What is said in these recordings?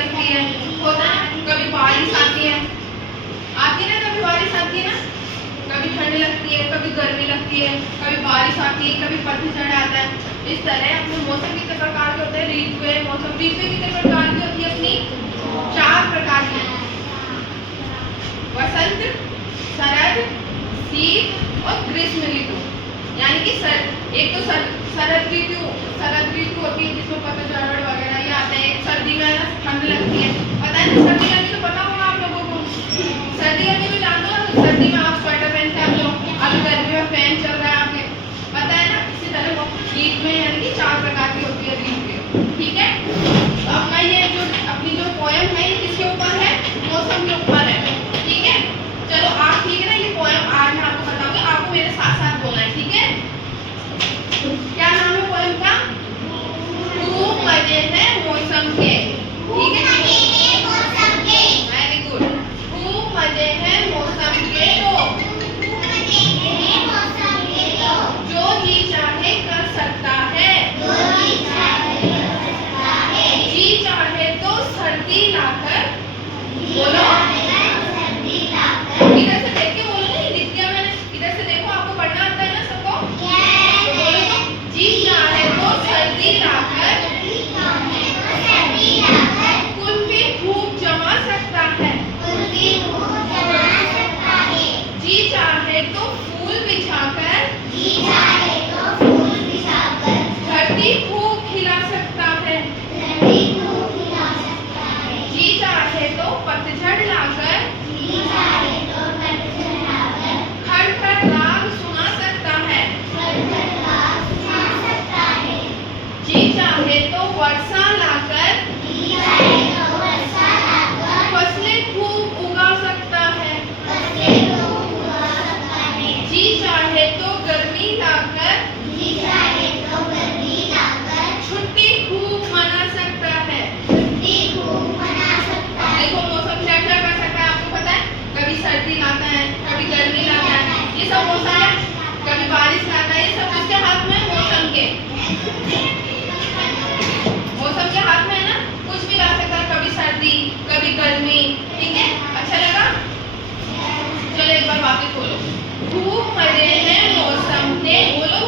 लगती है, होता है। कभी बारिश आती है ना, कभी बारिश आती है ना, कभी ठंड लगती है, कभी गर्मी लगती है, कभी बारिश आती है, कभी पतझड़ आता है। इस तरह अपने मौसम कितने प्रकार के होते हैं, ऋतुएं, मौसम। ऋतुएं कितने प्रकार की होती है अपनी? 4 प्रकार की। वसंत, शरद, शीत और ग्रीष्म ऋतु। यानी कि एक तो शरद ऋतु होती है जिसमें पतझड़ वगैरह ये आते हैं। एक सर्दी में ना ठंड लगती है, पता है ना, सर्दी गर्मी तो पता होगा आप लोगों को। सर्दी गर्मी में जानते हो ना, सर्दी में आप स्वेटर पहनते आते हो, अभी गर्मी में फैन चल रहा है आपके, पता है ना। इसी तरह ऋतु में यानी कि 4 प्रकार की होती है ऋतु, ठीक है। तो अपना ये जो अपनी जो पोएम है ये किसके ऊपर है? मौसम के ऊपर है, ठीक है। चलो आप, ठीक है ना, ये पोएम आज मैं आपको बताऊंगी, आपको मेरे साथ साथ बोलना है, ठीक है। क्या नाम है पोएम का? खूब मजे हैं मौसम के, ठीक है। Very good. खूब मजे हैं मौसम के तो जो जी चाहे कर सकता है, जी चाहे तो सर्दी लाकर, बोलो इधर से देख के बोलो, नहीं लिख दिया मैंने, इधर से देखो, आपको पढ़ना आता है ना सबको? तो बोलो तो, जी चाहे तो सर्दी लाकर कुल्फी खूब जमा सकता है, जी चाहे तो फूल बिछाकर धरती खूब खिला सकता है, जी चाहे तो पतझड़ लाकर खड़ राग सुना सकता है, जी चाहे तो वर्षा लाकर फसलें खूब उगा सकता है, जी चाहे तो गर्मी लाकर छुट्टी खूब मना सकता है। देखो मौसम क्या क्या कर सकता है आपको पता है? कभी सर्दी लाता है, कभी गर्मी लाता है, ये सब मौसम है। कभी बारिश लाता है, ये सब किसके हाथ में है? मौसम के। मौसम के हाथ में है ना, कुछ भी ला सकता है, कभी सर्दी, कभी गर्मी, ठीक है। अच्छा लगा? चलो एक बार वापस बोलो, खूब मजे हैं मौसम के, बोलो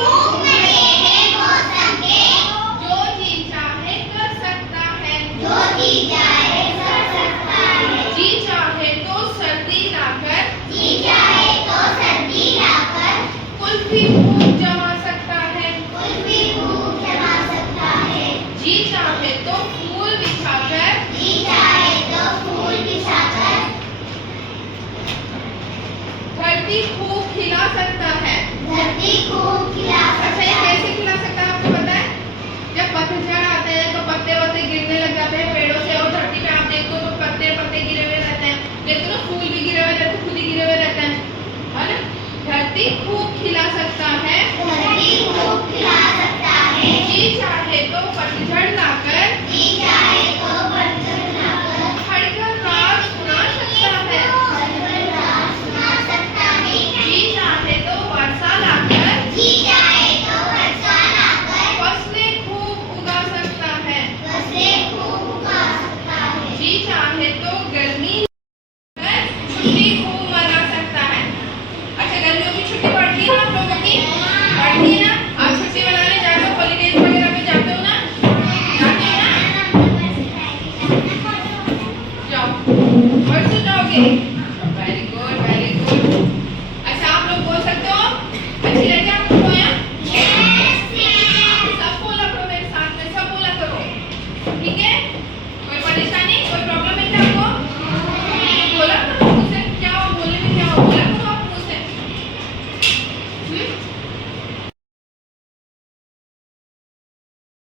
जो जी चाहे कर सकता है, जी चाहे तो सर्दी लाकर कुल्फी खूब जमा